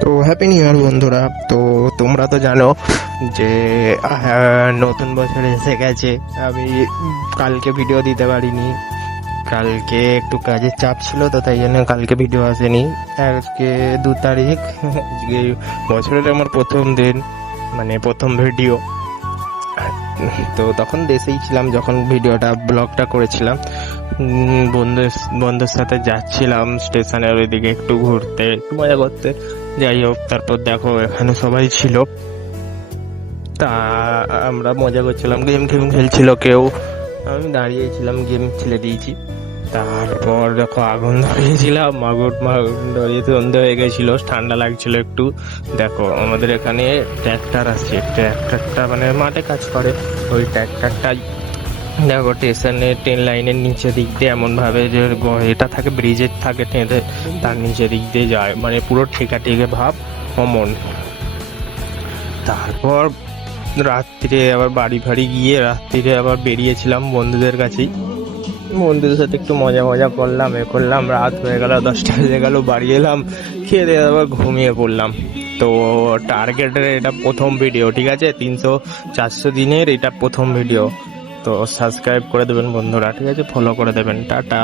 তো happy new year বন্ধুরা। তো তোমরা তো জানো যে নতুন বছর এসে গেছে। আমি কালকে ভিডিও দিতে পারিনি, কালকে একটু কাজের চাপ ছিল, তো তাই জন্য কালকে ভিডিও আসেনি। আজকে 2 তারিখ, আজকে বছরের আমার প্রথম দিন, মানে প্রথম ভিডিও। তো তখন দেশেই ছিলাম যখন ভিডিওটা ব্লগটা করেছিলাম। বন্ধুর সাথে যাচ্ছিলাম স্টেশনের ওইদিকে একটু ঘুরতে, একটু মজা করতে। যাই হোক, তারপর দেখো এখানে সবাই ছিল, তা আমরা মজা করছিলাম, গেম খেলছিল কেউ, আমি দাঁড়িয়েছিলাম, গেম ছেড়ে দিয়েছি। তারপর দেখো আগুন ধরিয়েছিলাম, আগুন ধরিয়ে সন্ধে হয়ে গেছিল, ঠান্ডা লাগছিল একটু। দেখো আমাদের এখানে ট্র্যাক্টর আসছে, ট্র্যাক্টরটা মানে মাঠে কাজ করে, ওই ট্র্যাক্টরটা দেখো স্টেশনের ট্রেন লাইনের নিচে দিক দিয়ে এমন ভাবে যে এটা থাকে, ব্রিজের থাকে টেঁধে, তার নিচে দিক দিয়ে যায়, মানে পুরো ঠেকে ভাব অমন। তারপর রাত্রিরে আবার বাড়ি গিয়ে রাত্রিরে আবার বেরিয়েছিলাম বন্ধুদের কাছেই, বন্ধুদের সাথে একটু মজা করলাম, করলাম। রাত হয়ে গেল, 10টা বেজে গেল, বাড়ি এলাম, খেয়ে দিয়ে আবার ঘুমিয়ে পড়লাম। তো টার্গেটের এটা প্রথম ভিডিও, ঠিক আছে, 300-400 দিনের এটা প্রথম ভিডিও। তো সাবস্ক্রাইব করে দেবেন বন্ধুরা, ঠিক আছে, ফলো করে দেবেন। টাটা।